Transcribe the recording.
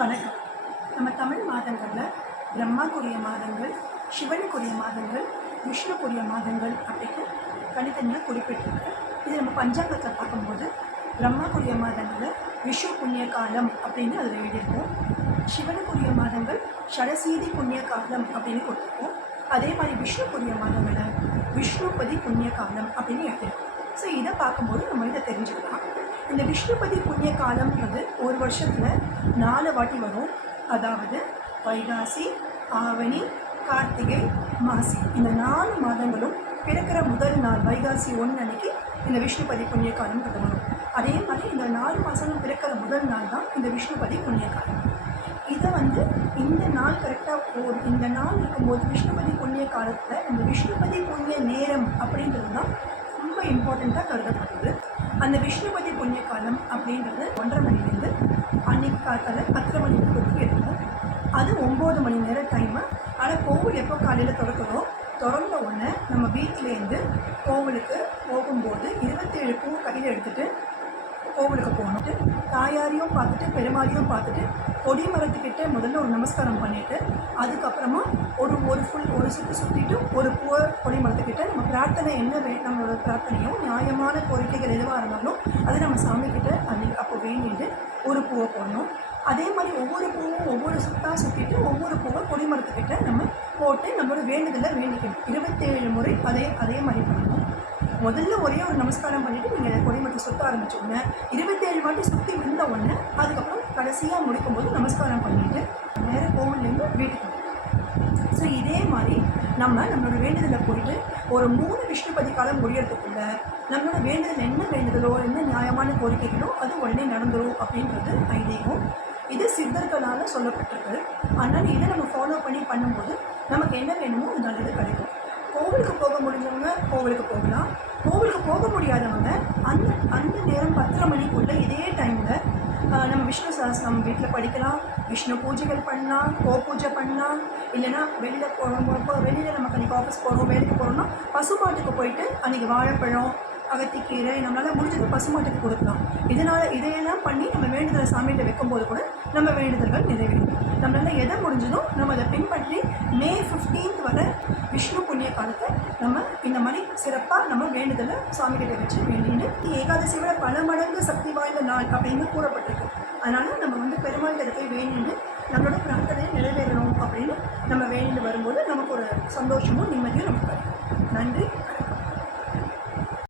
வணக்கம். நம்ம தமிழ் மாதங்களில் பிரம்மாக்குரிய மாதங்கள், சிவனுக்குரிய மாதங்கள், விஷ்ணுக்குரிய மாதங்கள் அப்படின்னு தனித்தனியாக குறிப்பிட்டிருக்கு. இது நம்ம பஞ்சாங்கத்தில் பார்க்கும்போது பிரம்மாக்குரிய மாதங்களில் விஷு புண்ணிய காலம் அப்படின்னு அதில் எழுதியிருக்கோம். சிவனுக்குரிய மாதங்கள் ஷடசீதி புண்ணிய காலம் அப்படின்னு கொடுத்துருக்கோம். அதே மாதிரி விஷ்ணுக்குரிய மாதங்களை விஷ்ணுபதி புண்ணிய காலம் அப்படின்னு எழுதியிருக்கோம். ஸோ இதை பார்க்கும்போது நம்ம இதை தெரிஞ்சுக்கலாம். இந்த விஷ்ணுபதி புண்ணிய காலம்ன்றது ஒரு வருஷத்தில் 4 வாட்டி வரும். அதாவது வைகாசி, ஆவணி, கார்த்திகை, மாசி. இந்த 4 மாதங்களும் பிறக்கிற முதல் நாள் வைகாசி 1 அன்னைக்கு இந்த விஷ்ணுபதி புண்ணிய காலம் வரும். அதே மாதிரி இந்த 4 மாதங்களும் பிறக்கிற முதல் நாள் தான் இந்த விஷ்ணுபதி புண்ணிய காலம். இதை இந்த நாள் கரெக்டாக இந்த நாள் இருக்கும்போது விஷ்ணுபதி புண்ணிய காலத்தில் இந்த விஷ்ணுபதி புண்ணிய நேரம் அப்படின்றது தான் ரொம்ப இம்பார்ட்டண்ட்டாக கருதப்படுது. அந்த விஷ்ணுபதி புண்ணிய காலம் அப்படின்றது 1:30 மணிலேருந்து அன்னைக்கு காத்தால 10 மணி வரைக்கும் இருக்கும். அது 9 மணி நேரம் டைமு. ஆனால் கோவில் எப்போ காலையில் திறந்த உடனே நம்ம வீட்டிலேருந்து கோவிலுக்கு போகும்போது 27 பூ கையில் எடுத்துகிட்டு கோவிலுக்கு போகணும். தாயாரையும் பார்த்துட்டு பெருமாளையும் பார்த்துட்டு கொடி மரத்துக்கிட்ட முதல்ல ஒரு நமஸ்காரம் பண்ணிவிட்டு அதுக்கப்புறமா ஒரு சுற்றிட்டு ஒரு பூவை கொடி மரத்துக்கிட்ட நம்ம பிரார்த்தனை நம்மளோட பிரார்த்தனையும் நியாயமான கோரிக்கைகள் எதுவாக இருந்தாலும் அதை நம்ம சாமிக்கிட்ட அப்போ வேண்டிட்டு ஒரு பூவை போடணும். அதே மாதிரி ஒவ்வொரு பூவும் ஒவ்வொரு சுற்றிட்டு ஒவ்வொரு பூவை கொடி மரத்துக்கிட்ட நம்ம போட்டு நம்மளோட வேண்டுதலை வேண்டிக்கணும். 27 முறை அதே மாதிரி பண்ணணும். முதல்ல ஒரே ஒரு நமஸ்காரம் பண்ணிவிட்டு நீங்கள் கொடிமரத்தை சுற்ற ஆரம்பிச்சோடனே 27 வாட்டி சுற்றி வந்த உடனே அதுக்கப்புறம் கடைசியாக முடிக்கும்போது நமஸ்காரம் பண்ணிவிட்டு நேர கோவிலேருந்து வீட்டுக்கு. ஸோ இதே மாதிரி நம்மளோட வேண்டுதலை போயிட்டு ஒரு 3 விஷ்ணுபதி காலம் முடியறதுக்குள்ள நம்மளோட வேண்டுதல் என்ன வேண்டுதலோ என்ன நியாயமான கோரிக்கைகளோ அது உடனே நடந்துடும் அப்படின்றது ஐதீகம். இது சித்தர்களால் சொல்லப்பட்டிருக்கு. அதனால் இதை நம்ம ஃபாலோ பண்ணும்போது நமக்கு என்ன வேணுமோ அது நல்லது கிடைக்கும். கோவிலுக்கு போக முடிஞ்சவங்க கோவிலுக்கு போகலாம். கோவிலுக்கு போக முடியாதவங்க அந்த நேரம் 10:30 மணிக்குள்ளே இதே டைமில் நம்ம விஷ்ணு சஹஸ்ரநாமம் வீட்டில் படிக்கலாம். விஷ்ணு பூஜைகள் பண்ணலாம், பூஜை பண்ணலாம். இல்லைன்னா வெளியில் நம்ம அன்றைக்கி ஆஃபீஸ் போகிறோம், வேலைக்கு போகிறோம்னா பசுமாட்டுக்கு போயிட்டு அன்றைக்கி வாழைப்பழம், அகத்திக்கீரை நம்மளால் முடிஞ்சது பசுமாட்டுக்கு கொடுக்கலாம். இதையெல்லாம் பண்ணி நம்ம வேண்டுதலை சாமிகிட்ட வைக்கும்போது கூட நம்ம வேண்டுதல்கள் நிறைவேறும். நம்மளால் எதை முடிஞ்சதோ நம்ம அதை பின்பற்றி May 15th வரை விஷ்ணு புண்ணிய காலத்தை நம்ம இந்த மாதிரி சிறப்பாக நம்ம வேண்டுதலை சாமிகிட்ட வச்சு வேண்டின்னு ஏகாதசி விட பல மடங்கு சக்தி வாய்ந்த நாள் அப்படின்னு கூறப்பட்டிருக்கு. அதனால் நம்ம பெருமாள்கிட்ட போய் வேண்டின்னு நம்மளோட பிரார்த்தனையை நிறைவேறணும் அப்படின்னு நம்ம வேண்டிட்டு வரும்போது நமக்கு ஒரு சந்தோஷமும் நிம்மதியும் நமக்கு கிடைக்கும். நன்றி.